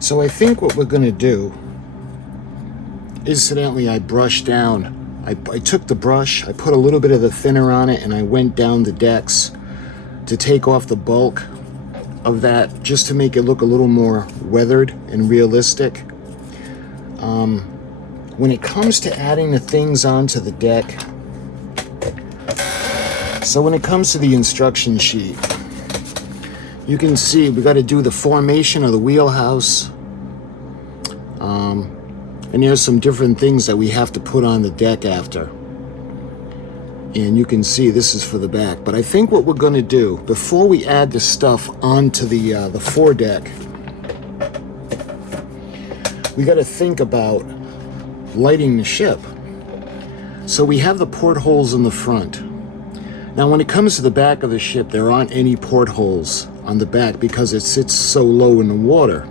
So I think what we're going to do, incidentally, I brushed down. I took the brush, I put a little bit of the thinner on it, and I went down the decks to take off the bulk of that, just to make it look a little more weathered and realistic. When it comes to adding the things onto the deck, so when it comes to the instruction sheet, you can see we got to do the formation of the wheelhouse, and there's some different things that we have to put on the deck after. And you can see this is for the back. But I think what we're going to do, before we add the stuff onto the foredeck, we got to think about lighting the ship. So we have the portholes in the front. Now when it comes to the back of the ship, there aren't any portholes on the back because it sits so low in the water.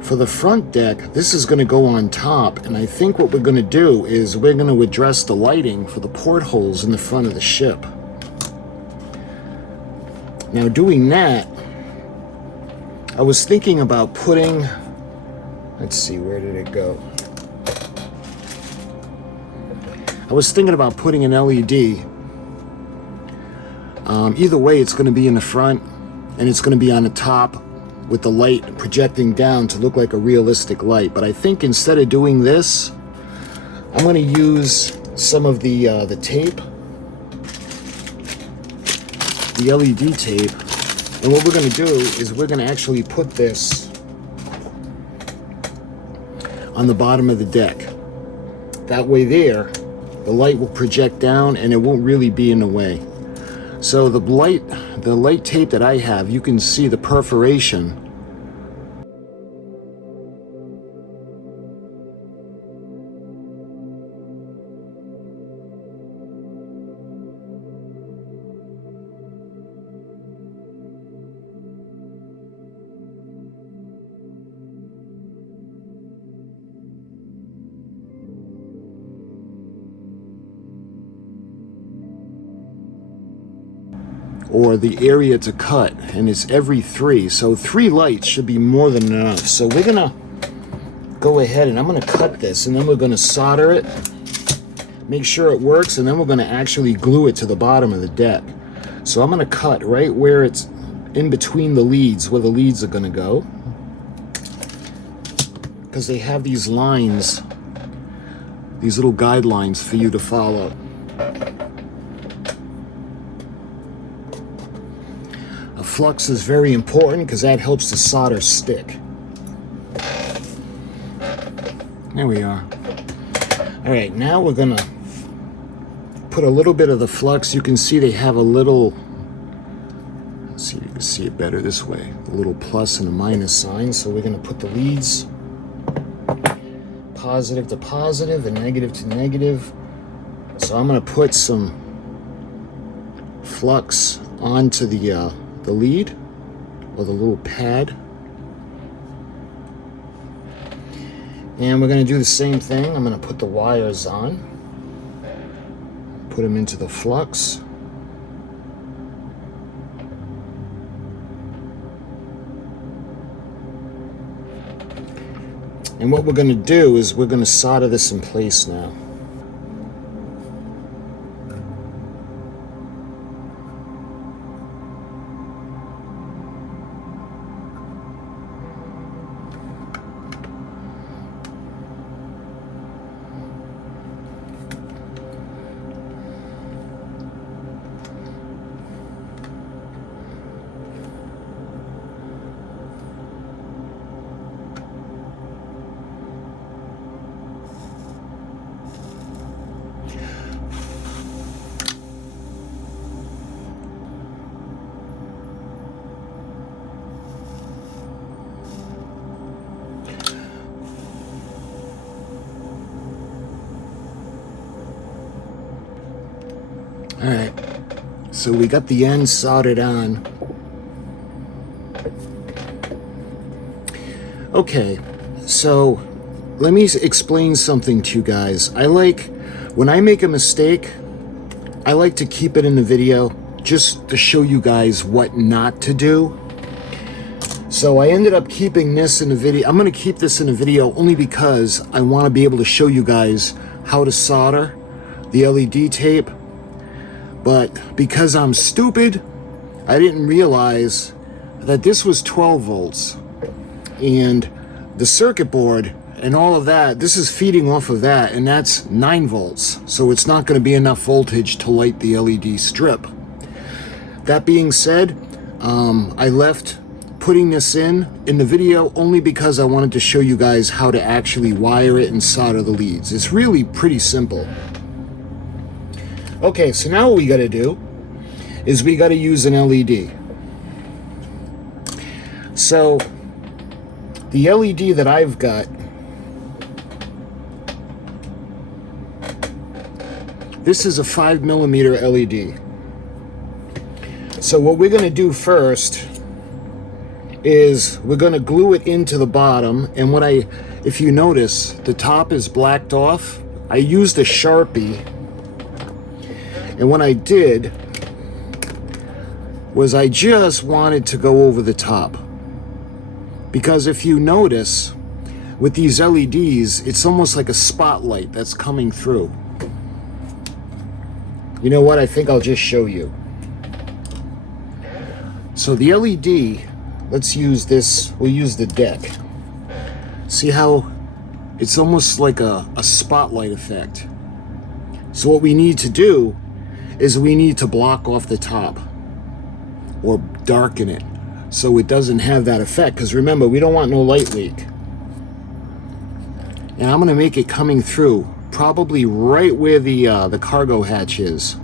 For the front deck, this is going to go on top, and I think what we're going to do is we're going to address the lighting for the portholes in the front of the ship. Now doing that, I was thinking about putting, let's see, where did it go? I was thinking about putting an LED. Either way, it's going to be in the front, and it's going to be on the top with the light projecting down to look like a realistic light. But I think instead of doing this, I'm going to use some of the tape, the LED tape, and what we're going to do is we're going to actually put this on the bottom of the deck. That way there, the light will project down and it won't really be in the way. So the light tape that I have, you can see the perforation. Or the area to cut, and it's every 3, so 3 lights should be more than enough. So we're gonna go ahead and I'm gonna cut this, and then we're gonna solder it, make sure it works, and then we're gonna actually glue it to the bottom of the deck. So I'm gonna cut right where it's in between the leads, where the leads are gonna go, because they have these lines, these little guidelines for you to follow. Flux is very important because that helps the solder stick. There we are. All right, now we're gonna put a little bit of the flux. You can see they have a little, let's see if you can see it better this way, a little plus and a minus sign. So we're gonna put the leads positive to positive and negative to negative. So I'm gonna put some flux onto the lead, or the little pad, and we're going to do the same thing. I'm going to put the wires on, put them into the flux, and what we're going to do is we're going to solder this in place now. All right, so we got the end soldered on. Okay, so let me explain something to you guys. When I make a mistake, I like to keep it in the video just to show you guys what not to do. So I ended up keeping this in the video. I'm going to keep this in the video only because I want to be able to show you guys how to solder the LED tape. But because I'm stupid, I didn't realize that this was 12 volts. And the circuit board and all of that, this is feeding off of that, and that's 9 volts. So it's not going to be enough voltage to light the LED strip. That being said, I left putting this in the video only because I wanted to show you guys how to actually wire it and solder the leads. It's really pretty simple. Okay, so now what we got to do is we got to use an LED. So the LED that I've got, this is a 5mm LED. So what we're going to do first is we're going to glue it into the bottom, and if you notice, the top is blacked off. I used a Sharpie, and what I did was I just wanted to go over the top, because if you notice with these LEDs, it's almost like a spotlight that's coming through. You know what? I think I'll just show you. So the LED, let's use this, we'll use the deck. See how it's almost like a spotlight effect. So what we need to do is we need to block off the top or darken it so it doesn't have that effect, because remember, we don't want no light leak. And I'm going to make it coming through probably right where the cargo hatch is.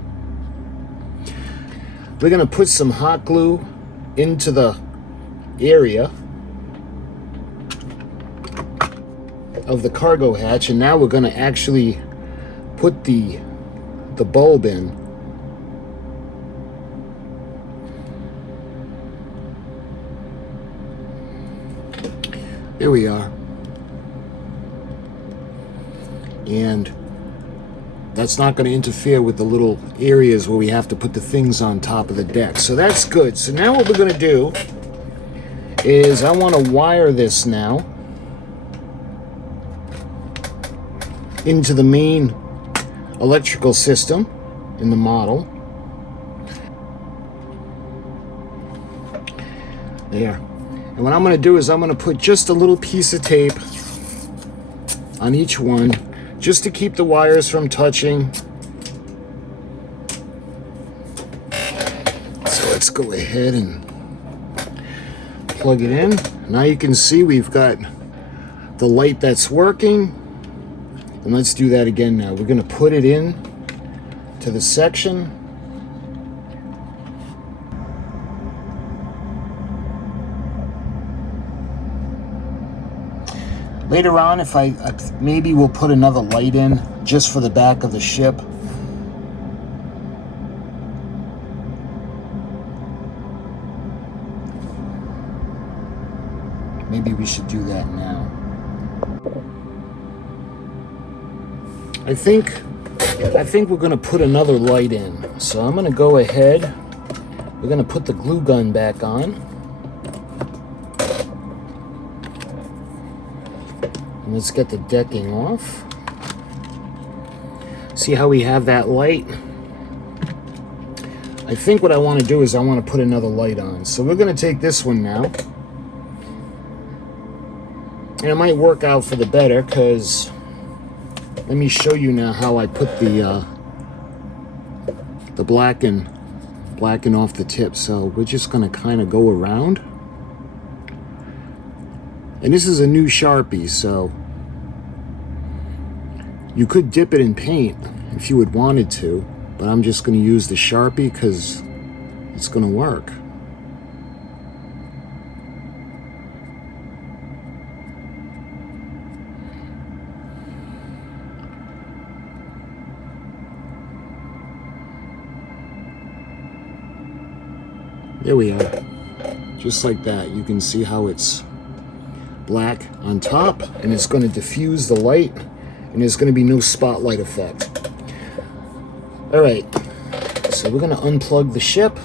We're going to put some hot glue into the area of the cargo hatch, and now we're going to actually put the bulb in. There we are. And that's not going to interfere with the little areas where we have to put the things on top of the deck. So that's good. So now what we're going to do is I want to wire this now into the main electrical system in the model. There. And what I'm going to do is I'm going to put just a little piece of tape on each one, just to keep the wires from touching. So let's go ahead and plug it in. Now you can see we've got the light that's working. And let's do that again now. We're going to put it in to the section. Later on, if maybe we'll put another light in just for the back of the ship. Maybe we should do that now. I think we're going to put another light in. So I'm going to go ahead. We're going to put the glue gun back on. And let's get the decking off. See how we have that light? I think what I want to do is I want to put another light on. So we're going to take this one now. And it might work out for the better, because let me show you now how I put the blacken off the tip. So we're just going to kind of go around. And this is a new Sharpie, so you could dip it in paint if you had wanted to, but I'm just going to use the Sharpie because it's going to work. There we are. Just like that. You can see how it's black on top, and it's going to diffuse the light, and there's going to be no spotlight effect. All right, so we're going to unplug the ship,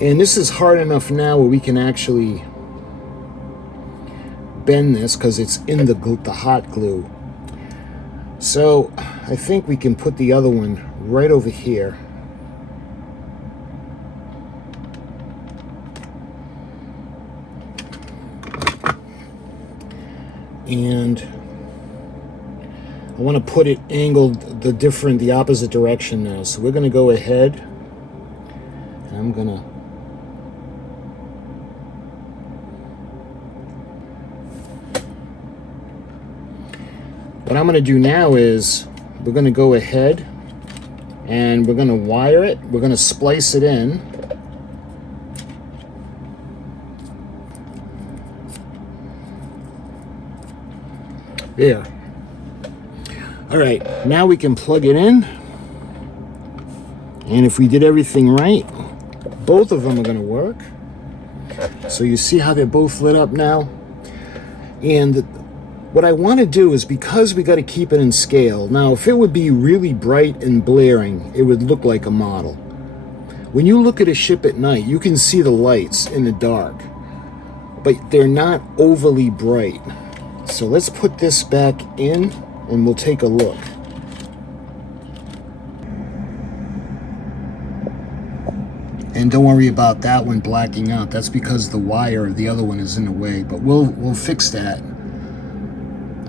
And this is hard enough now where we can actually bend this because it's in the hot glue. So I think we can put the other one right over here. And I want to put it angled the opposite direction now. So we're going to go ahead and I'm going to what I'm going to do now is we're going to go ahead and we're going to wire it. We're going to splice it in. There. All right, now we can plug it in. And if we did everything right, both of them are going to work. So you see how they're both lit up now? And what I want to do is, because we got to keep it in scale. Now, if it would be really bright and blaring, it would look like a model. When you look at a ship at night, you can see the lights in the dark, but they're not overly bright. So let's put this back in and we'll take a look. And don't worry about that one blacking out. That's because the wire of the other one is in the way, but we'll fix that.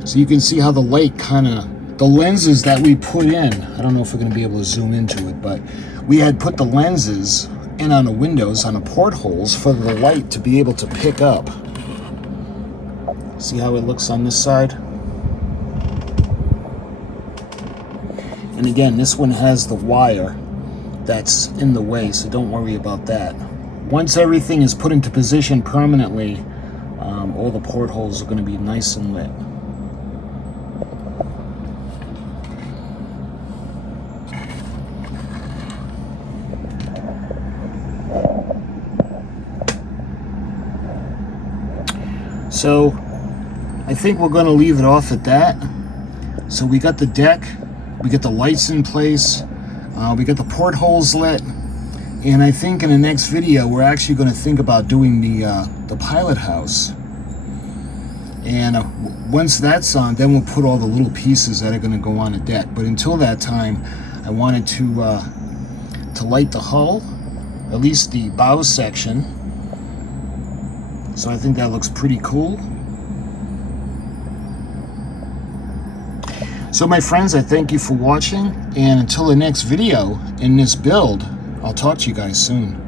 So you can see how the light the lenses that we put in, I don't know if we're going to be able to zoom into it, but we had put the lenses in on the windows, on the portholes, for the light to be able to pick up. See how it looks on this side? And again, this one has the wire that's in the way, so don't worry about that. Once everything is put into position permanently, all the portholes are going to be nice and lit. So I think we're going to leave it off at that. So we got the deck, we got the lights in place, we got the portholes lit, and I think in the next video we're actually going to think about doing the pilot house. And once that's on, then we'll put all the little pieces that are going to go on the deck. But until that time, I wanted to light the hull, at least the bow section. So I think that looks pretty cool. So my friends, I thank you for watching, and until the next video in this build, I'll talk to you guys soon.